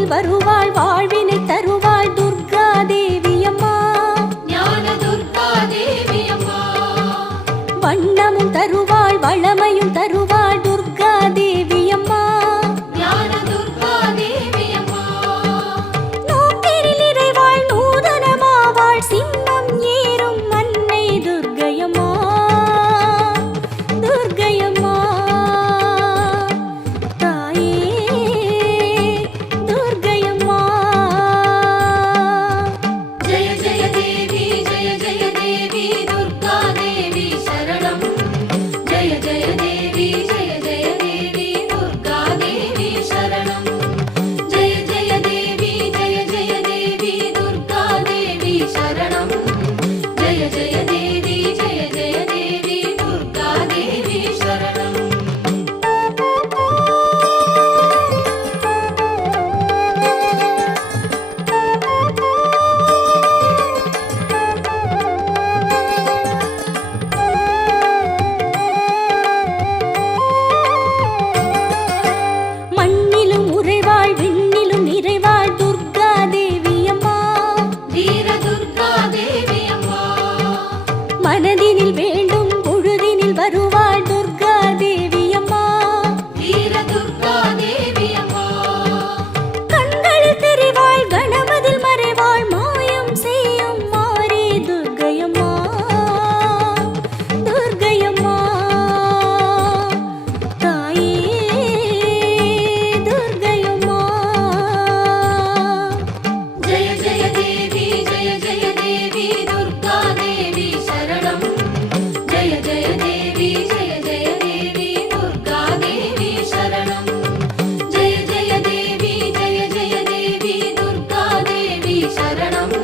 வாழ்வினில் வருவாள் வாழ்வினை தருவாள் துர்கா தேவி அம்மா. ஞான துர்கா தேவி அம்மா. வண்ணமும் தருவாள் வளமையும் தருவாள் துர்கா தேவி அம்மா. ஞான துர்கா தேவி அம்மா. நோக்கினில் இறைவாள் நூதனமாவாள் சிம்மம் ஏறும் அன்னை துர்க்கையம்மா. துர்க்கையம்மா தாயே துர்க்கையம்மா. ஜெய ஜெய தேவி ஜெய ஜெய தேவி துர்கா தேவி சரணம். ஜெய ஜெய தேவி ஜெய ஜெய தேவி துர்கா தேவி சரணம். ஜெய ஜெய தேவி ஜெய ஜெய தேவி துர்கா தேவி சரணம். ஜெய ஜெய தேவி ஜெய ஜெய தேவி துர்கா தேவி சரணம். மண்ணிலும் உறைவாள் விண்ணிலும் நிறைவாள் துர்கா தேவி அம்மா. வீர துர்கா தேவி அம்மா. மனதினில் வேண்டும் பொழுதினில் வருவாள் துர்கா தேவி அம்மா. வீர துர்கா தேவி அம்மா. கண்களில் தெரிவாள் கணமதில் மறைவாள் மாயம் செய்யும் மாறி துர்க்கையம்மா. துர்க்கையம்மா தாயே துர்க்கையம்மா. ஜெய ஜெய தேவி ஜெய ஜெய தேவி துர்கா தேவி சரணம். ஜெய ஜெய தேவி ஜெய ஜெய தேவி துர்கா தேவி சரணம். ஜெய ஜெய தேவி ஜெய ஜெய தேவி துர்கா தேவி சரணம்.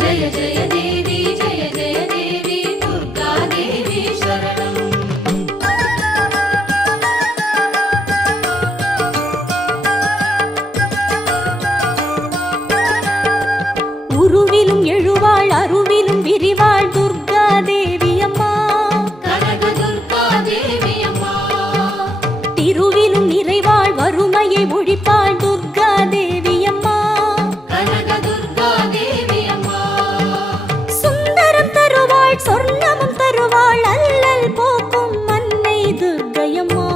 ஜெய ஜெய தேவி ஜெய ஜெய தேவி துர்கா தேவி சரணம். உருவிலும் எழுவாள் அருவிலும் விரிவாள் துர்கா தேவி அம்மா. கனக துர்கா தேவி அம்மா. திருவிலும் நிறைவாள் வறுமையை ஒழிப்பாள் துர்கா தேவி அம்மா. கனக துர்கா தேவி அம்மா. சுந்தரம் தருவாள் சொர்ணமும் தருவாள் அல்லல் போக்கும் அன்னை துர்க்கையம்மா.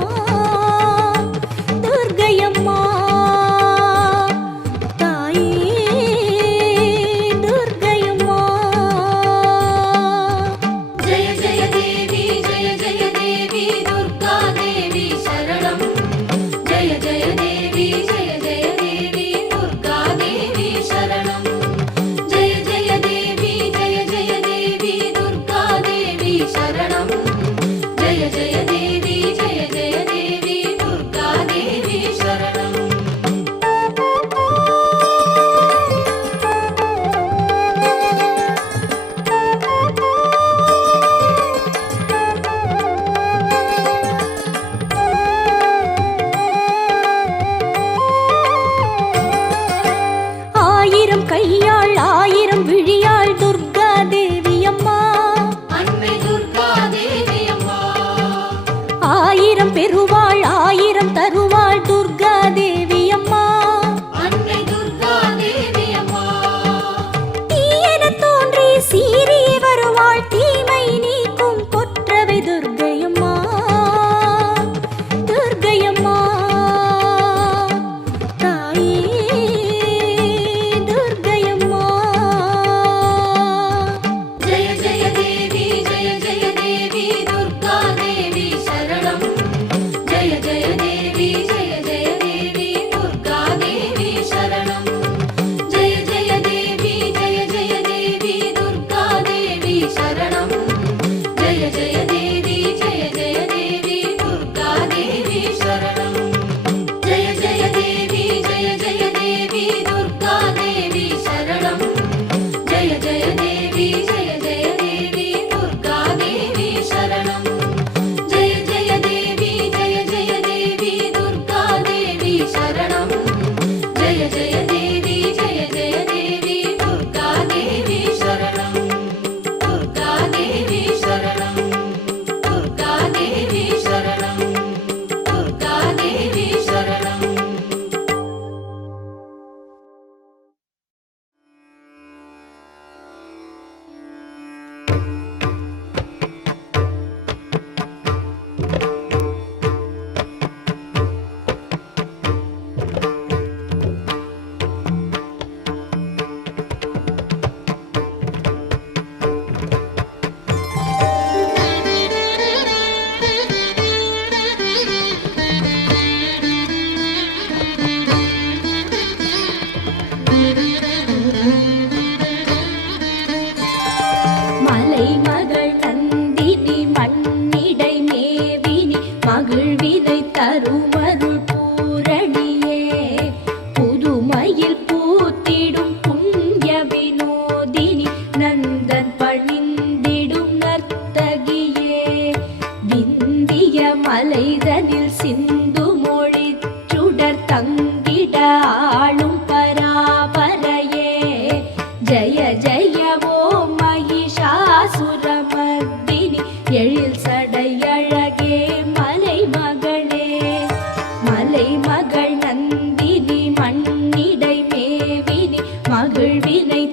துர்க்கையம்மா தாயே துர்க்கையம்மா.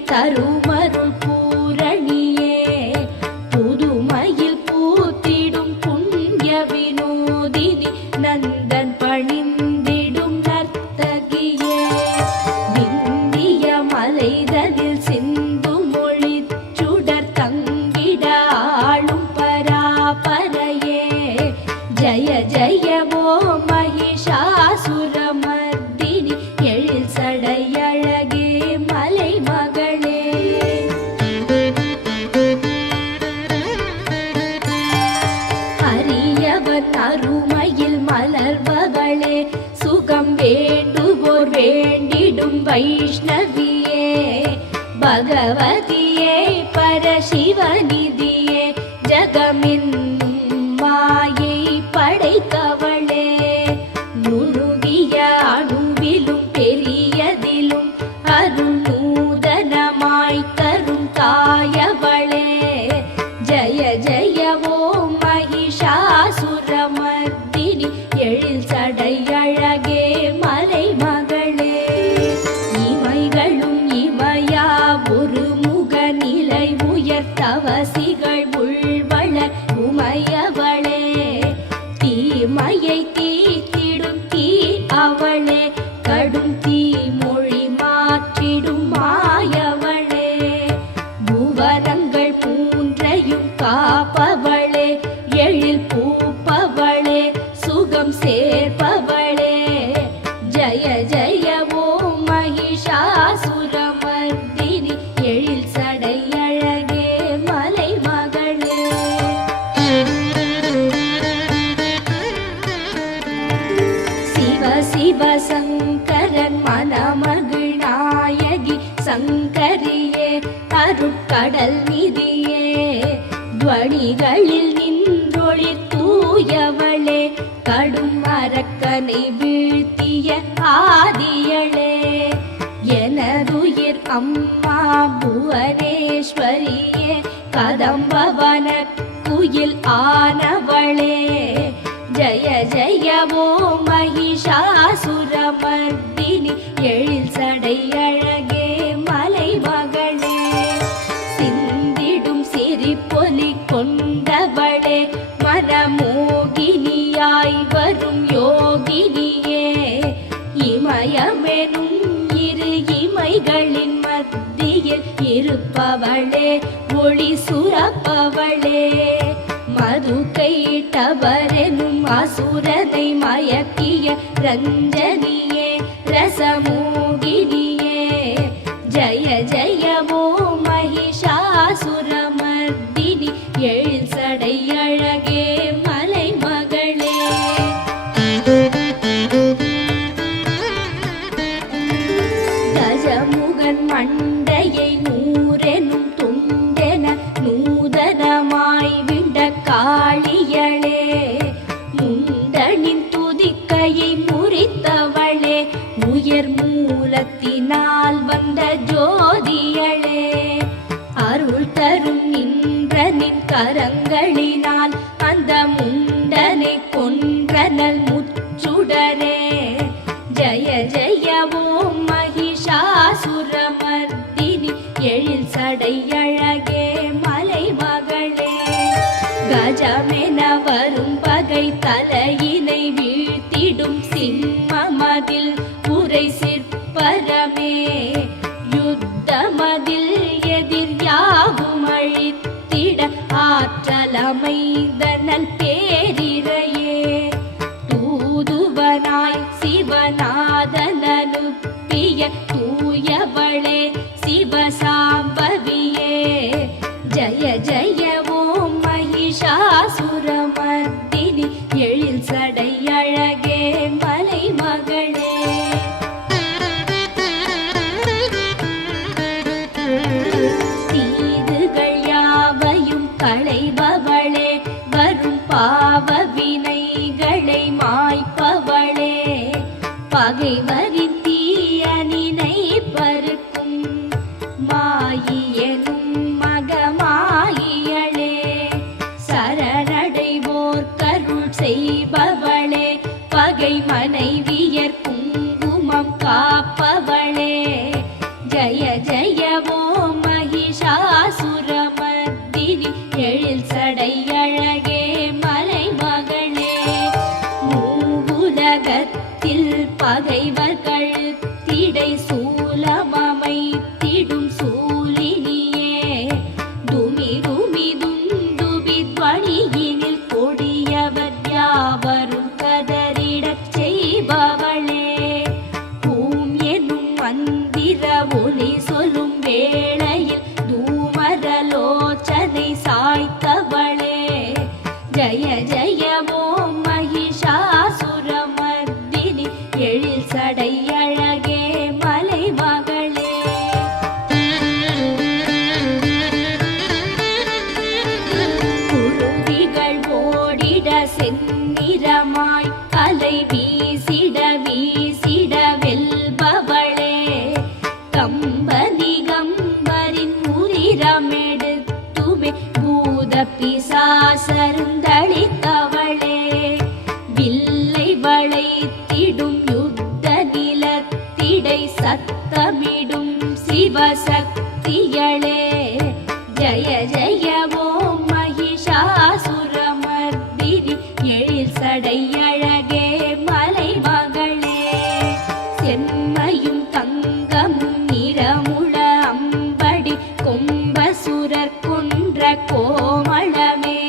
தருமருள் பூரணியே புதுமையில் பூத்திடும் புண்ணிய வினோதினி நந்தன் பணிந்திடும் நர்த்தகியே விந்திய மலைதனில் சிந்து மொழி சுடர் தங்கிட ஆளும் பராபரையே ஜய ஜய ஓ மகிஷாசுரமர்தினி எழில் சடையழகே மலை மகளே அரியவன் அருமையில் மலர்பவளே சுகம் வேண்டுவோர் வேண்டிடும் வைஷ்ணவியே பகவதியே பரசிவநிதியே ஜகமென்னும் மாயை படைத்தவளே நுணுகிய அணுவிலும் பெரியதிலும் அருள் நூதனமாய் தரும் தாயவளே ஜய ஜய ஓ மகிஷாசுரமர்தினி எழில் சடையழகே மலை மகளே இமைகளும் இமையா ஒரு முக நிலை உயர்த்தவசிகள் உள்வளர் உமையவளே தீமையை தீத்திடும் தீ அவளே கடும் தீ மொழி மாற்றிடும் மாயவளே புவனங்கள் மூன்றையும் காப்பவளே எழில் பூப்பவளே சுகம் சேர்ப்பவளே ஜய ஜய ஓ மகிஷாசுரமர்தினி எழில் சடையழகே மலை மகளே சிவ சிவ சங்கரன் மனமகிழ் நாயகி சங்கரியே அருட்கடல் நிதியே துவனிகளில் நின்றொளி தூயவளே கடும் அரக்கனை வீழ்த்திய ஆதியளே எனதுயிர் அம்மா புவனேஸ்வரியே கதம்பவன குயில் ஆனவளே ஜய ஜய ஓ மகிஷாசுரமர்தினி எழில் சடையழகே மலை மகளே சிந்திடும் சிரிப்பொலி கொண்டவளே மனமோகினியாய் வரும் யோகினியே இமயமெனும் இரு இமைகளின் மத்தியில் இருப்பவளே ஒளி சுரப்பவளே மது கைட்டவரெனும் அசுரனை மயக்கிய ரஞ்சனியே ரசமோகினியே ஜய ஜய ஓ மகிஷாசுரமர்தினி எழில் சடையழகே மலை மகளே கஜமுகன் மண்டையை நூறெனும் துண்டென நூதனமாய் விண்ட காளியளே முண்டனின் துதிக்கையை முறித்தவளே உயர் மூலத்தினால் வந்த ஜோதியளே அருள் தரும் நின்றனின் கரங்களினால் அந்த முண்டனை கொன்றனல் முச்சுடரே ஜய ஜய ஓ மகிஷாசுரமர்தினி எழில் சடையழகே மலை மகளே கஜமென வரும் பகை தலையினை வீழ்த்திடும் சிம்மமதில் உரை சிற்பரமே யுத்தமதில் எதிர் யாவும் அழித்திட ஆற்றலமைந்தனல் பேரிரையே தூதுவனாய் சிவநாதனனுப்பிய தூயவளே சிவசாம்பவியே ஜய ஜய ஓ மகிஷாசுரமர்தினி எழில் சடையழகே மலை மகளே தீதுகள் யாவையும் களைபவளே வரும் பாவ வினைகளை மாய்ப்பவளே பகைவரின் தீயனினை பருக்கும் மாயிய ஒலி சொல்லும் வேளையில் தூமரலோச்சனை சாய்த்தவளே ஜய ஜய ஓம் மகிஷாசுரமர்தினி எழில் சடை அழகே மலை மகளே. குருதிகள் ஓடிட செந்நிறமாய் அலை வீசிட வீசிட வெல்பவளே கம்பதி கம்பரின் உரிரமெடுத்துமே பூத பிசாசருந்தளித்தவளே வில்லை வளைத்திடும் யுத்த நிலத்திடை சத்தமிடும் சிவசக்திகளே ஜய ஜய ஓம் மகிஷாசுரமர்தினி எழில் சடை அழகே மலை மகளே. செம்மையும் தங்கமும் நிறமுள அம்படி கொம்பசுரர் கொன்ற கோமளமே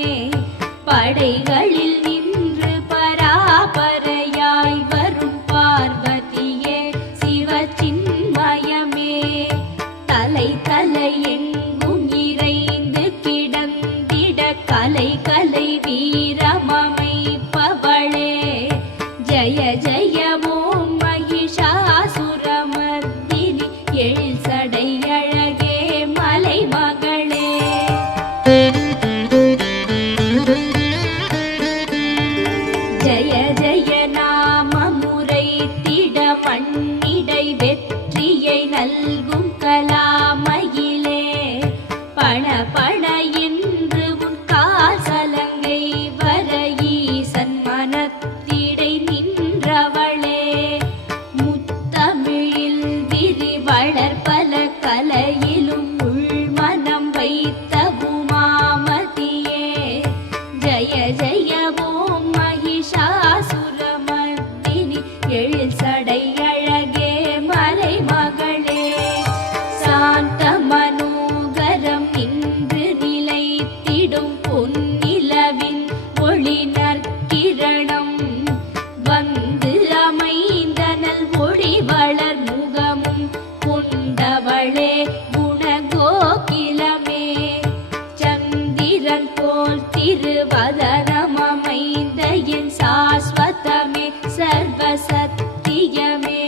படைகளில் நின்று பராபரையாய் வரும் பார்வதியே சிவசின்மயமே தலை தலை எங்கும் இறைந்து கிடந்திட கலை கலை வீரமமைப்பவளே ஜய ஜய ஓம் மகிஷாசுரமர்தினி எழில் சடை அழகே மலை மகளே. ஜய ஜய நாமமுறை திட மண்ணிடை வெற்றியை நல்கும் கலாமயிலே பண பண என்று உன் காசலங்கை வர ஈசன் மனத்திடை நின்றவளே முத்தமிழில் விரி வளர்பல கலையிலும் உள்மனம் வைத்த உமாமதியே ஜய ஜய ஓம் மகிஷாசுரமர்தினி எழில் சடை அழகே மலை மகளே. சாந்த மனோகரம் நின்று நிலைத்திடும் பொன்னிலவின் ஒளி நற்கிரணம் வந்து அமைந்தனல் ஒளி வளர் முகமும் கொண்டவளே குணகோகிலமே சந்திரன் போல் திருவதனம் அமைந்த என் சாஸ்வதமே சர்வசத்தியமே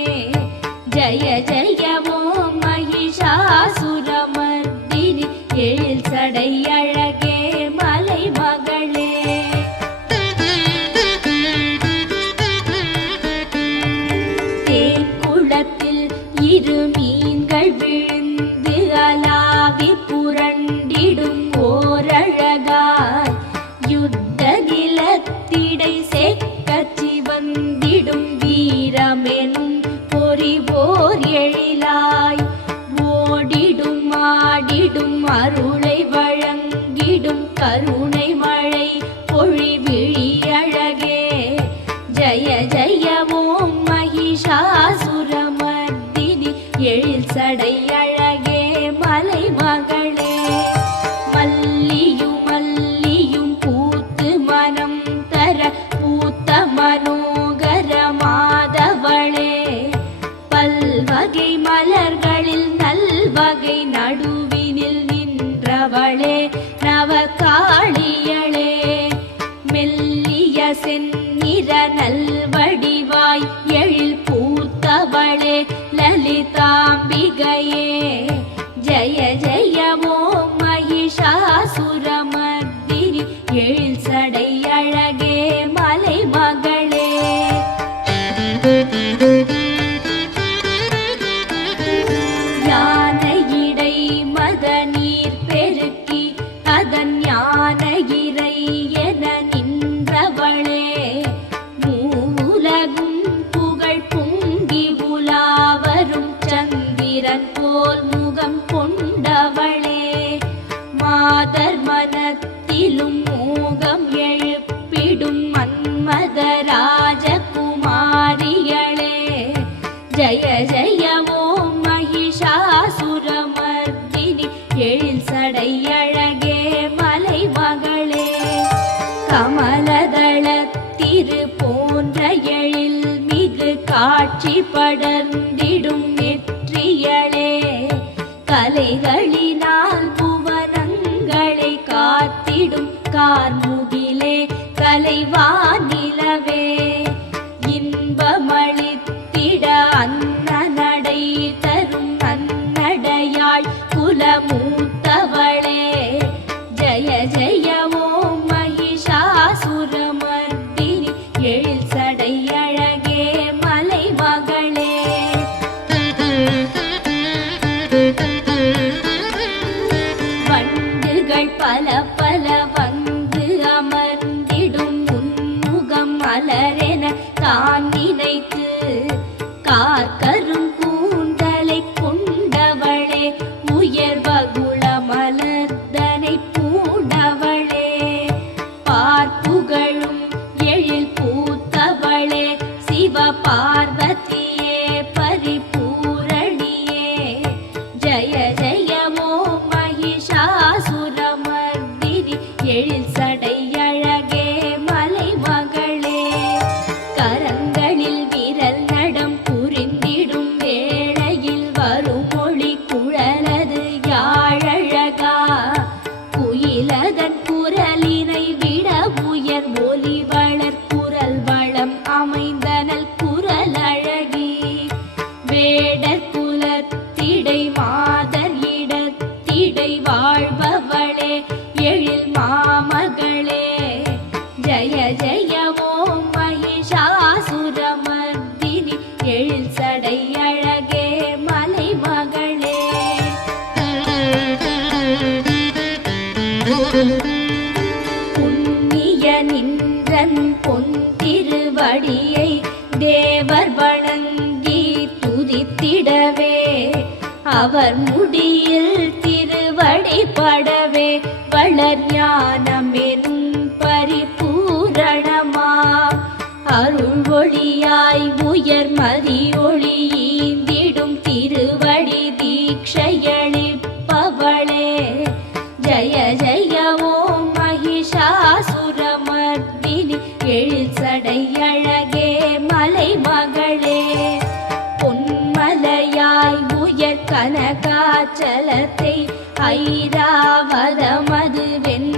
ஜய ஜய ஓம் மகிஷாசுரமர்தினி எழில் சடை அழகே மலை மகளே. தேக்குளத்தில் இரு மீன்கள் விழுந்து அலாவி புரண்டிடும் ஓரழகாய் யுத்த நிலத்திடை செக்கச்சி வந்திடும் வீரமெனும் பொறிவோர் எழிலாய் ஓடிடும் ஆடிடும் அருளை வழங்கிடும் கருணை மழை பொழிவிழி அழகே ஜய ஜய ஓம் மகிஷாசுரமர்தினி எழில் சடை அழகே மலை மகளே. மல்லியும் மல்லியும் பூத்து மனம் தர பூத்த மனோகர மாதவளே பல்வகை மலர்களில் நல்வகை நடுவினில் நின்றவளே நவகாளியளே மெல்லிய செந்நிற நல்வடிவாய் எழில் பூத்தவளே லலிதாம்பிகையே ஜய ஜய ஓம் மகிஷாசுரமர்தினி எழில் சடை அழகே மலை மகளே. யானையிடை மத நீர் பெருக்கி அதன் யானையிறை என நின்றவளே மூலகும் புகழ் பொங்கி உலாவரும் சந்திரன் போல் முகம் கொண்டவளே மாதர் மனத்திலும் மோகம் எழுப்பிடும் மன்மத ராஜகுமாரிகளே ஜய ஜய ஓம் மகிஷாசுரமர்தினி எழில் சடை அழகே மலை மகளே. கமலதளத்திரு போன்ற எழில் மிகு காட்சி படர்ந்திடும் நெற்றியளே கலைகளினால் புவனங்களை காத்திடும் கார்முகிலே கலைவானிலவே இன்பமளித்திட அன்னநடை தரும் நன்னடையாள் குலமூத்தவளே ஜய ஜய ஓம் மகிஷாசுரமர்தினி எழில் சடை அழகே மலைமகளே வண்டுகள் பல பல வந்து அமர்ந்திடும் உன்முகம் மலரென தான் நினைத்து கார்கரும் கூந்தலை கொண்டவளே உயர்வகுள மலர்தனை பூண்டவளே பார்ப்புகழும் எழில் பூத்தவளே சிவ பார்வதியே பரிபூரணியே ஜய ஜய ஓம் மகிஷாசுரமர்தினி எழில் சடை அழகே மலைமகளே கரங்களில் விரல் நடம் புரிந்திடும் வேளையில் வரும் மொழி குழலது யாழழகா குயிலதன் குரலினை விட உயர் ஒலி வளர் குரல் வளம் அமைந்தனல் குரல் அழகி வேடர் குலத்திடை மாதர் இடத்திடை வாழ்பவளே எழில் மாமகளே ஜய ஜய ஓம் மகிஷாசுரமர்தினி எழில் சடை அழகே மலைமகளே புண்ணிய நின்றன் பொன் திருவடியை தேவர் வணங்கி துதித்திடவே அவர் முடியில் திருவடி படவே வளர் ஞானமெனும் பரிபூரணமா அருள் ஒளியாய் உயர் மதி ஒளி ஈந்திடும் திருவடி தீட்சையளிப்பவளே ஜய ஜய ஓம் மகிஷாசுரமர்தினி எழில் சடை அழகே மலைமகளே பொன்மலையாய் உயர் கனகாச்சலத்தை ஐராவதமது வெண்